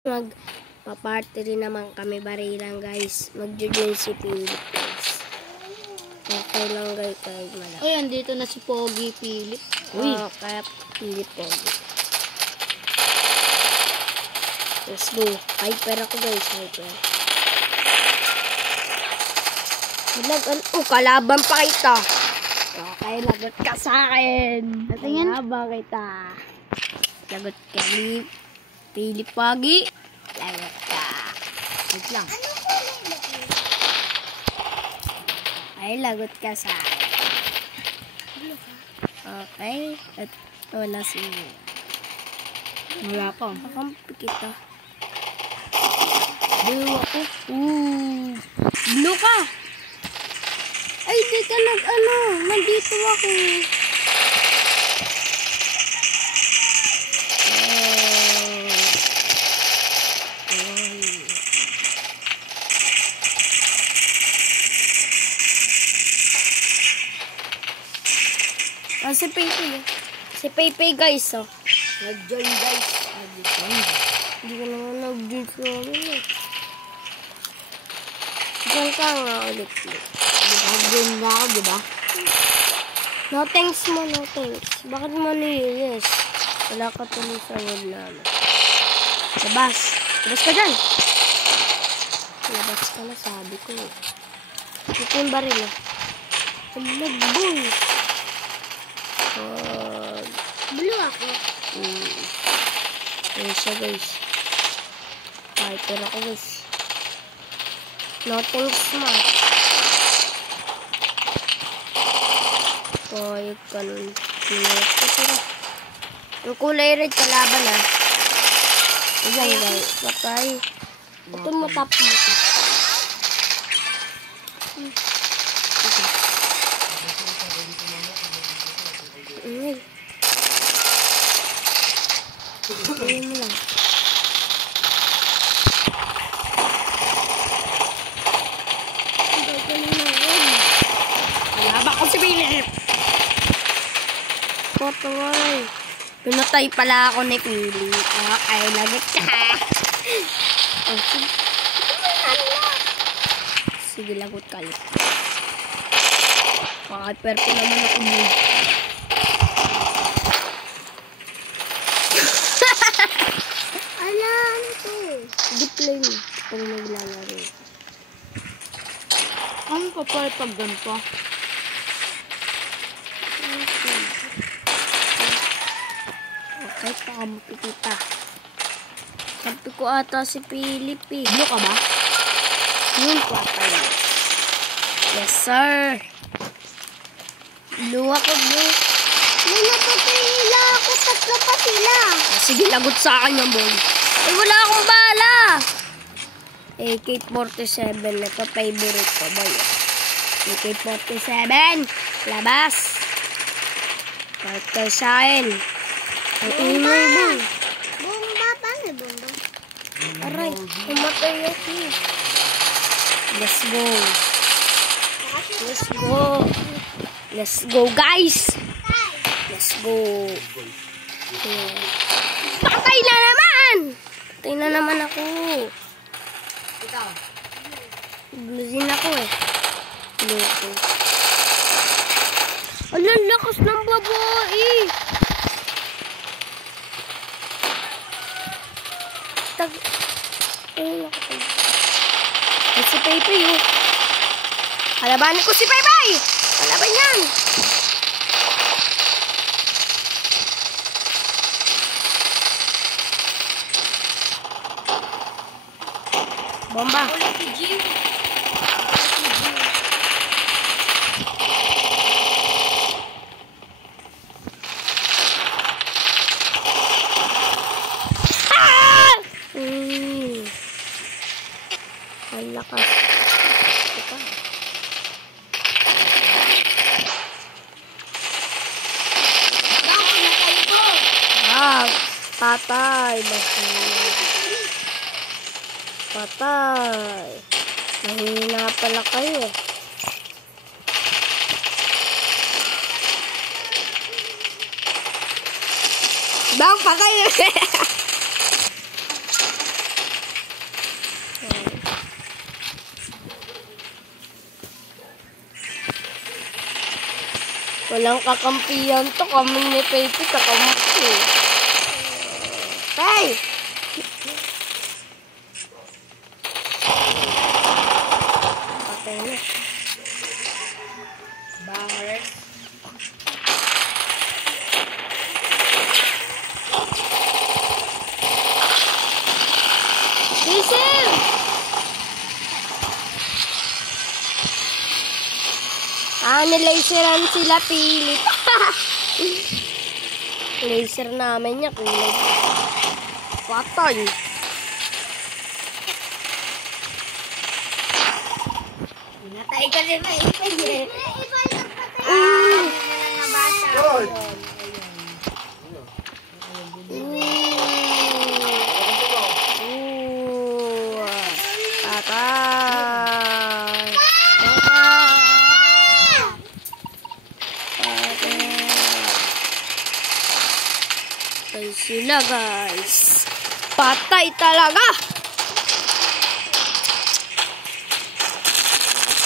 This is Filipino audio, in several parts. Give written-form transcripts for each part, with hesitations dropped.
Magpa-party rin naman kami barilan guys. Mag-join si Philip guys. Okay lang guys kahit malaki. Uy, andito na si Pogi Philip. Uy, kaya Philip Pogi. Let's go. Hyper ako guys, hyper. Kalaban pa kita. Okay, lagot ka sa akin. Kalaban kita. Lagot ka ni Philip Pogi. Lagot ka. Wait lang. Ay, lagot ka sa akin. Okay. At wala siya. Wala pa. Nakampi kita. Blue ako. Blue ka. Ay, di ka nandito ako. Si Pepe. Si Pepe guys, oh. Nag-join guys. Hindi ka naman nag-join sa amin, eh. Diyan ka nga ulit. Nag-join na ako, diba? No thanks mo, no thanks. Bakit mo nililis? Wala ka tuloy sa word namin. Labas. Labas ka dyan. Labas ka na, sabi ko. Ito yung baril, eh. Nagboy. Blue ako. Ayan siya guys. Hyper ako guys. No thanks ma. Payag ka nun. Ang kulay red kalaban ah. Ayan guys. Patay. Ito mo tap. Ayan mo lang. Alaba ko si Philip. Kotoy. Pinatay pala ako ni Philip. Ay, lagot ka. Sige, lagot ka. Makaperte naman ako mo. Di-play mo kung maglalaro. Ang kapal pag ganito. Okay, pakampi kita. Kampi ko ata si Philip eh. Blue ka ba? Yun ko ata yun. Yes sir. Blue ako, blue. May napatila ako. Tatlo pa sila. Sige, lagot sa akin yung boy. Eh, wala akong bala. AK-47. Ito, favorite ko, boy. AK-47. Labas. Parker sa akin. Ang ingay, boy. Bomba. Paano bomba? Aray, pumatay ako. Let's go. Let's go. Let's go, guys. Let's go. Patay na naman! Patay na naman ako. Ikaw. Bluzin ako eh. Loko. Alam, lakas ng babae. Ay, nakatay. Ay, si Pepe yun. Kalabanin ko si Pepe! Kalaban yan! Bomba. Ah! Ang lakas. Patay. Patay. Mahina pala kayo. Bang, patay. Walang kakampiyan to. Kami ni Pepe kakampi. Hey! Patay na. Bangers. Laser! Nilaseran sila Philip. Laser namin niya kulay. Patay. Natay ka din ba? Iba lang patay. Hindi na lang nabasa. Patay. Patay sila guys. Patay talaga.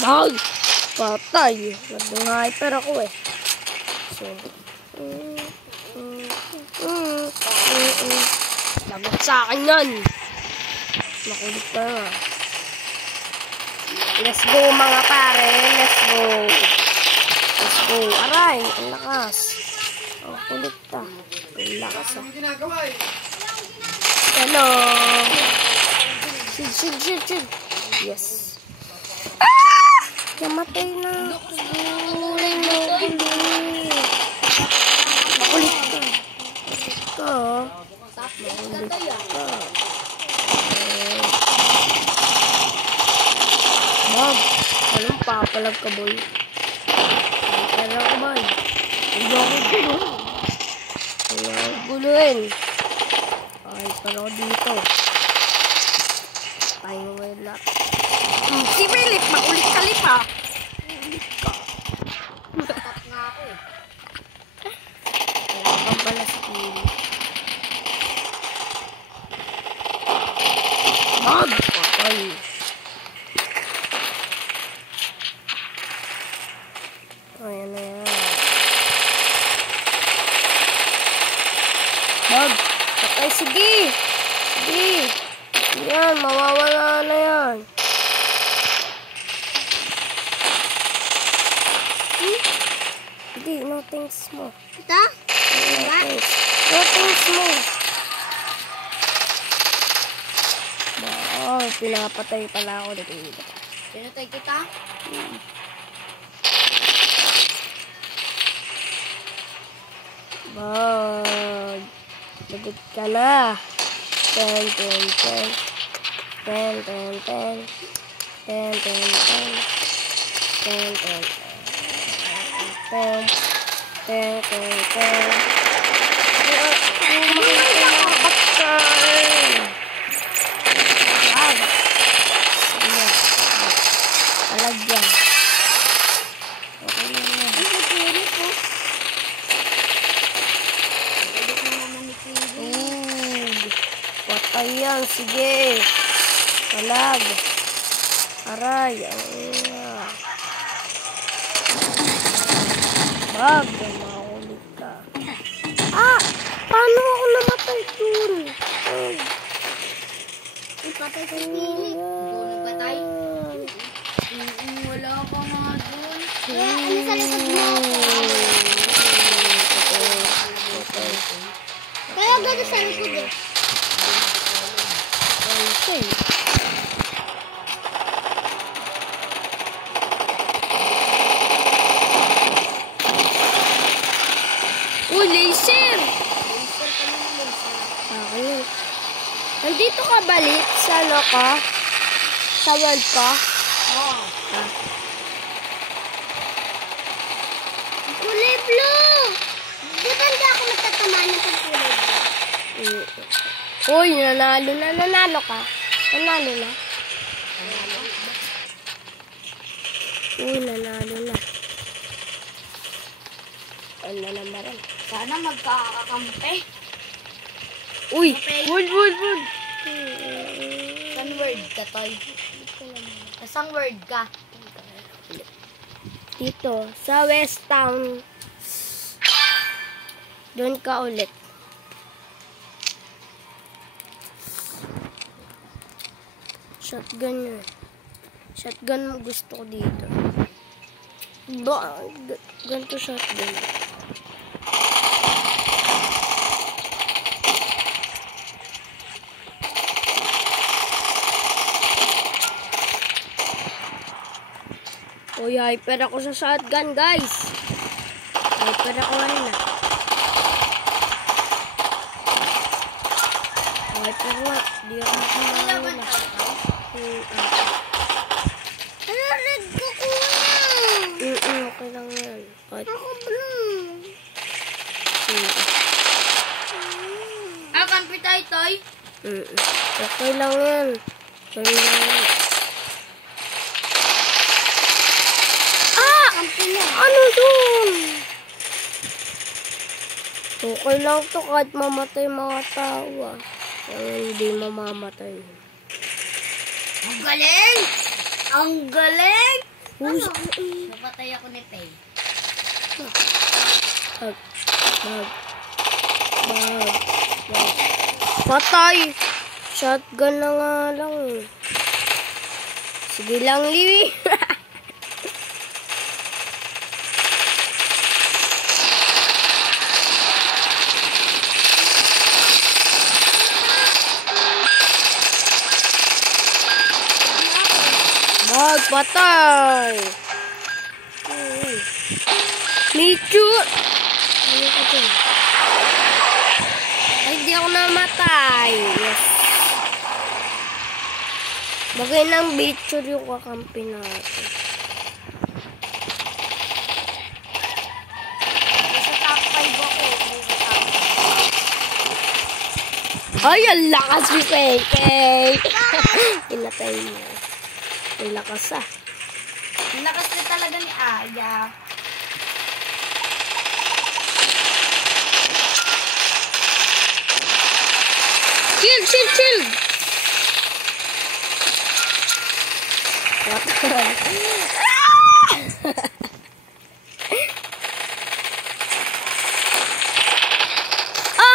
Ay, patay. Nag-hyper ako eh. So, lagot sa akin yan. Makulit ka nga. Let's go mga pare. Let's go. Let's go. Aray, ang lakas. Ang kulit ka. Ang lakas ah. Hello. Shoot. Yes. Namatay na. Makulit ka. Bob, anong papalag ka, boy? Papalag ka, boy. Hindi ako gulo. Hindi ako guluhin. Ay, pala ko dito. Tayo mo yung lahat. Si Philip, makulit-kalip ha. Makulit ka. Tap nga ako eh. Wala kang pala si Philip. Bob! Patay. Ayan na yan. Bob! Patay, sige! Sige! Yan, mawawala na yan. Hindi, no thanks mo. Ito? No thanks. No thanks mo. Oh, pinapatay pala ako dito. Pinatay kita? Bag. Lagot ka na. Ten. Alagyan. Okay na yan. Patay yan. Sige. Palag. Aray. Bag. Makulit ka. Paano ako namatay dun? Ipatay sa Philip. Ikaw nagpatay? Wala ka nga doon. Ano sa likod mo? Kaya gano'n sa likod eh. Okay. Uy, laser! Okay. Nandito ka balik sa ano ka? Sa world ka? Oo. Kulay blue! Di ba hindi ako matatamaan ng pagkulay? Uy, nanalo na. Nanalo ka? Nanalo na? Uy, nanalo na. Ano naman rin? Sana magkakakampi. Uy! Wood! Saan word ka, Toy? Nasang word ka? Dito, sa West Town. Doon ka ulit. Shotgun yun. Shotgun mo gusto ko dito. Ganito shotgun. Uy, hyper ako sa shotgun, guys. Hyper ako na. Hyper nga. Di ako nakamahal na. Nagkukuha. Okay lang yan. Ako blue. Kampi tayo, Toy. Okay lang yan. Okay lang yan. Ano dun? Okay lang to kahit mamatay mga tao. Hindi mamamatay. Ang galing! Ang galing! Uy. Napatay ako ni Tay. Bag. Patay! Shotgun na nga lang eh. Sige lang, Liwi. Patay! Michu! Ayun ko dun. Ay, di ako namatay. Yes. Bagay ng picture yung kakampi natin. Nasa top 5 ako. Ay, ang lakas ni Pepe. Inatay niya. Ang lakas ah. Ang lakas na talaga ni Aya. Chill!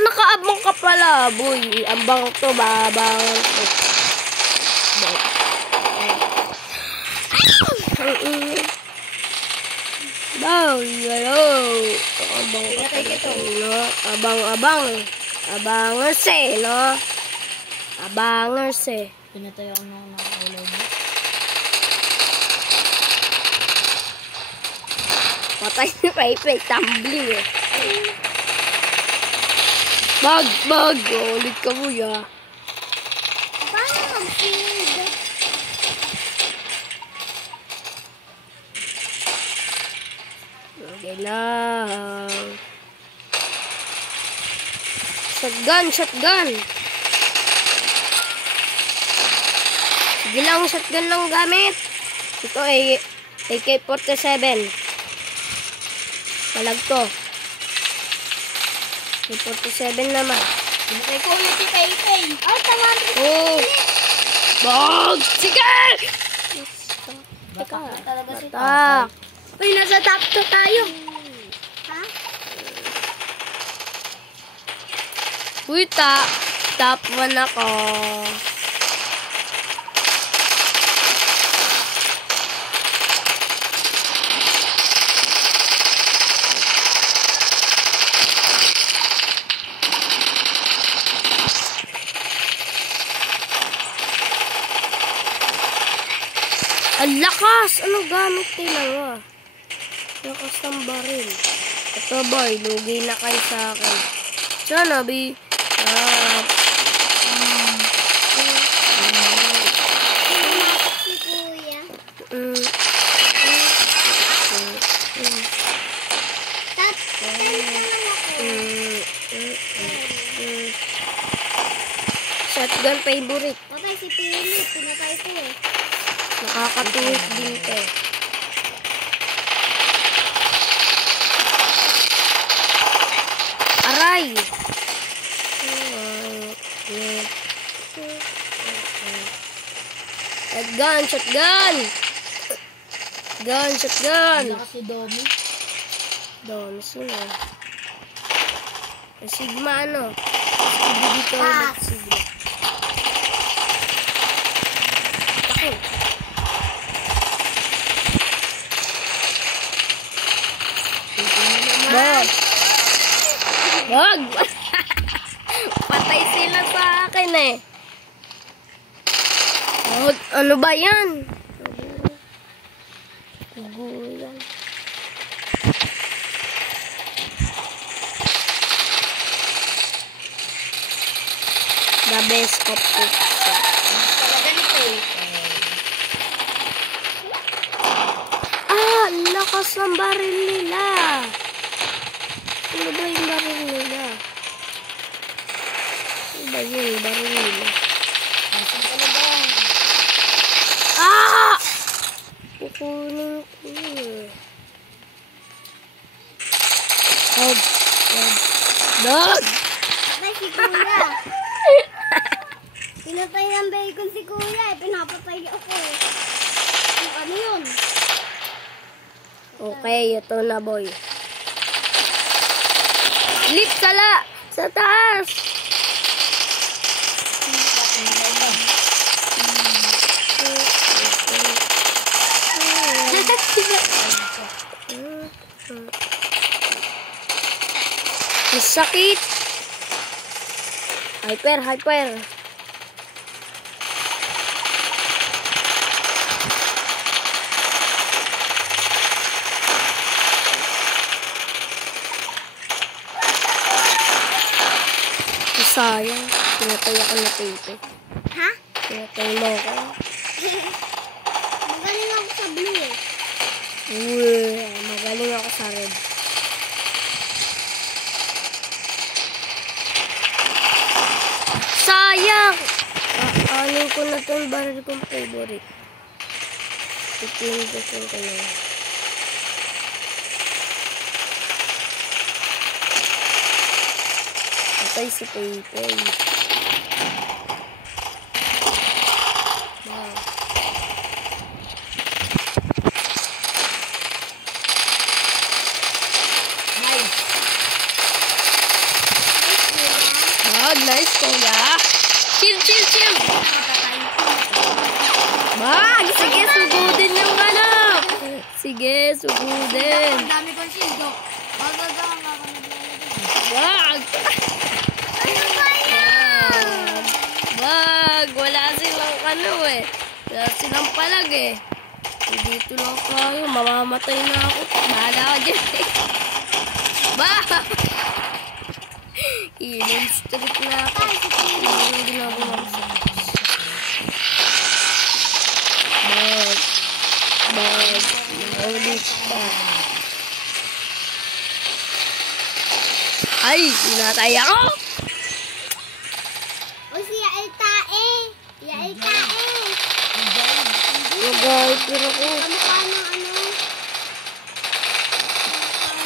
Nakaabang ka pala, boy. Abang to, babangan to. Abangers eh, no? Abangers eh. Pinatay ako nung nakaulo mo. Patay si Pepe, tumbling eh. Bag! Ulit ka mo ya. Paano mag-shield? Okay lang. Shotgun. Sige lang, shotgun lang gamit. Ito ay AK-47. Palag to. AK-47 naman. Pinatay ko ulit si Pepe. Ay, tama. Oh! Bag! Sige! Teka, talaga si Tak. Uy, nasa top 2 tayo. Ha? Uy, top 1 ako. Ang lakas! Anong gamit nila? Lakas ng baril. Ito boy, lugi na kayo sa akin. Sana, bi. Si Kuya. Top 10 na lang ako. Shotgun favorite. Patay si Philip. Pinatay ko eh. Nakakatuwid din te. Aray! Shotgun! Hindi kasi Domi. Doon, sino? Sigma ano? Dito Sigma. Ako. Wag! Wag! Patay sila sa akin eh. Ano ba yan? Gugulan. The best of it. Talaga nito eh. Ah, lakas ng baril nila. Ano ba yung baril nila? Ano ba yung baril nila? Nasaan talaga? Ah! Kukunin ko eh. Dog! Dog! Dog! Patay si Kuya. Pinatay ng bacon si Kuya eh. Pinapatay ako eh. Ano yun? Okay, ito na boy. Lit sa taas! Sakit! Hyper! Sayang. Pinatay ako na Pepe. Ha? Pinatay mo ako. Magaling ako sa blue eh. Uy, magaling ako sa red. Sayang! Anin ko na itong baril kong favorite. Itindusin ko na. Patay si Pepe. Wow. Nice. Nice kuya. Chill. Wag! Sige, sugudin yung ano. Sige, sugudin. Ang dami kong shield. Wag. Wag! Ano ba yan? Wag! Wala silang ano eh. Wala silang palag eh. Dito lang tayo. Mamamatay na ako. Bahala ka dyan eh. Wag! Healing streak na ako. Ano ginagawa ko? Bag. Ulit pa. Ay! Sinatay ako! O si Yael Tae. Nag-hyper pero ako. Kamukha ng ano?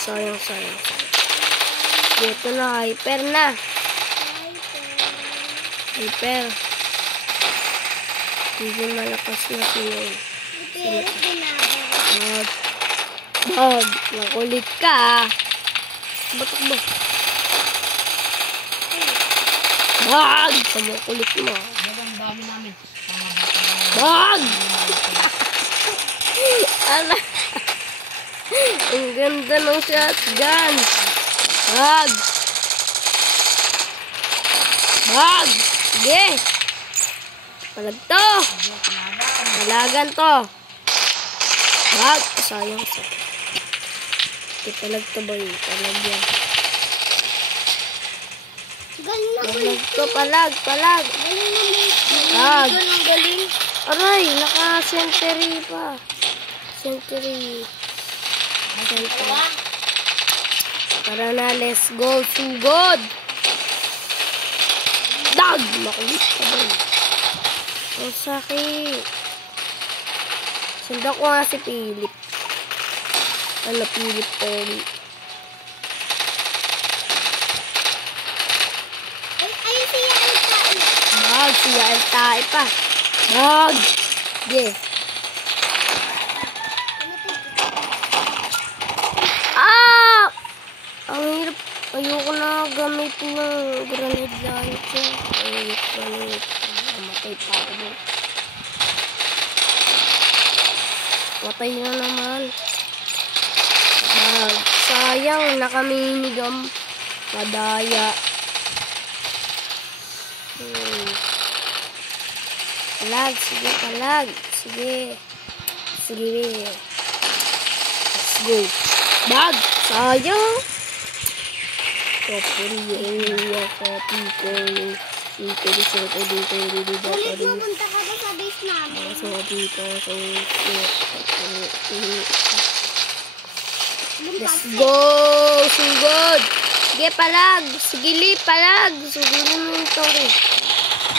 Sayang. Dito na, hyper na. Hyper. Hindi malakas na yun. Pero ginagawa. Bag. Nakulit ka. Batak. Bag! Kumukulit mo. Ang dami namin. Bag! Ala. Ang ganda ng shotgun. Bag! Sige! Palag to! Palagan to! Bag! Sayang sa. Palag to ba yun? Palag yan. Galing na Palag to, palag! Galing Bag! galing. Aray! Naka-century pa. Century. Tara na, let's go. Sugod! Dag! Makulit ka ba? Ang sakit. Sundan ko nga si Philip. Ano, Philip Perry. Ay, si Yael Tae. Bag! Si Yael Tae pa. Bag! Sige. Ah! Ang hirap Ayoko na gamitin ng grenade launcher. Ayoko. Mamatay pa ako doon. Patay na naman. Sayang, nakaminigam. Madaya. Palag, sige, palag. Sige. Sige. Let's go. Bag! Sayang! Ulit pupunta ka ba sa base namin? Let's go! Sugod! Sige, palag! Sige, palag! Sugod mo yung tore.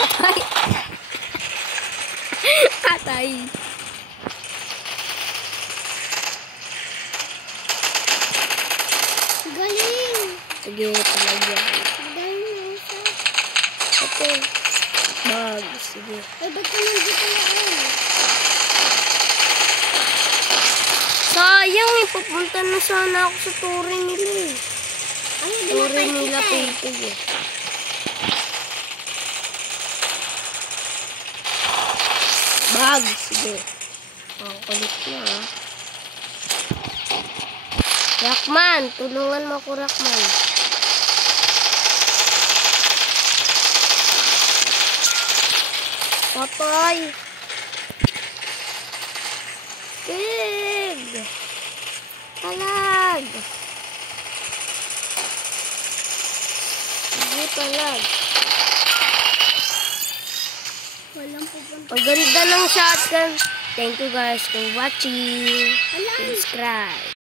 Atay! Atay! Galing! Sige, palag yan. Galing na isa. Ito. Bag. Sige. Ay, ba't ka nandito na yan? Sayang eh. Pupunta na sana ako sa tore nila eh. Ay, Tore dinatay nila kita eh. paypay eh. Bag. Sige. Kulit na ah. Rockman. Tulungan mo ako, Rockman. Patay. Pig. Palag. Sige, palag. Walang pupunta. Paganda ng shotgun. Thank you guys for watching. Alam. Subscribe.